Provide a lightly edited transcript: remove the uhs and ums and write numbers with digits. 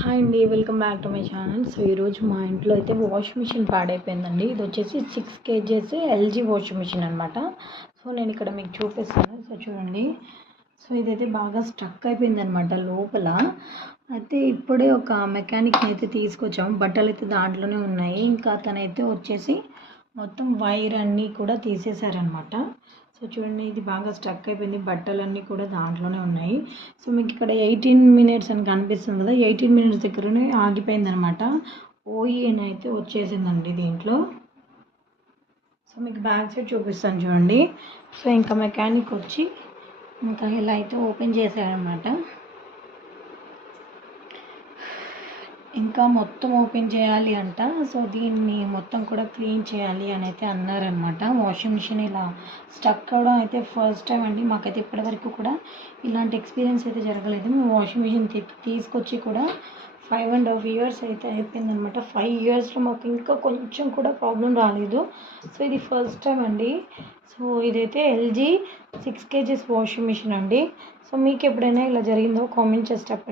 Hi అండి, welcome back to my channel. So ఈరోజు మా ఇంట్లో అయితే వాషింగ్ మిషన్ పాడైపోయిందండి. ఇది వచ్చేసి 6 kgs ఎల్జీ వాషింగ్ మిషన్ అనమాట. సో నేను ఇక్కడ మీకు చూపిస్తాను. సో చూడండి, సో ఇదైతే బాగా స్ట్రక్ అయిపోయిందనమాట లోపల. అయితే ఇప్పుడే ఒక మెకానిక్ని అయితే తీసుకొచ్చాము. బట్టలు అయితే దాంట్లోనే ఉన్నాయి. ఇంకా తనైతే వచ్చేసి మొత్తం వైర్ అన్నీ కూడా తీసేశారనమాట. సో చూడండి, ఇది బాగా స్ట్రక్ అయిపోయింది. బట్టలన్నీ కూడా దాంట్లోనే ఉన్నాయి. సో మీకు ఇక్కడ 18 minutes అని కనిపిస్తుంది కదా, 18 minutes దగ్గరనే ఆగిపోయింది అనమాట. ఓఈ అని అయితే వచ్చేసిందండి దీంట్లో. సో మీకు బ్యాక్ సైడ్ చూపిస్తాను చూడండి. సో ఇంకా మెకానిక్ వచ్చి ఇంకా ఇలా అయితే ఓపెన్ చేశారనమాట. ఇంకా మొత్తం ఓపెన్ చేయాలి అంట. సో దీన్ని మొత్తం కూడా క్లీన్ చేయాలి అని అయితే అన్నారనమాట. వాషింగ్ మిషన్ ఇలా స్టక్ అవడం అయితే ఫస్ట్ టైం అండి. మాకైతే ఇప్పటివరకు కూడా ఇలాంటి ఎక్స్పీరియన్స్ అయితే జరగలేదు. మేము వాషింగ్ మిషన్ తీసుకొచ్చి కూడా 5.5 years అయితే అయిపోయిందనమాట. 5 yearsలో మాకు ఇంకా కొంచెం కూడా ప్రాబ్లం రాలేదు. సో ఇది ఫస్ట్ టైం అండి. సో ఇదైతే ఎల్జీ 6 kgs వాషింగ్ మిషన్ అండి. సో మీకు ఎప్పుడైనా ఇలా జరిగిందో కామెంట్ చేసి చెప్పండి.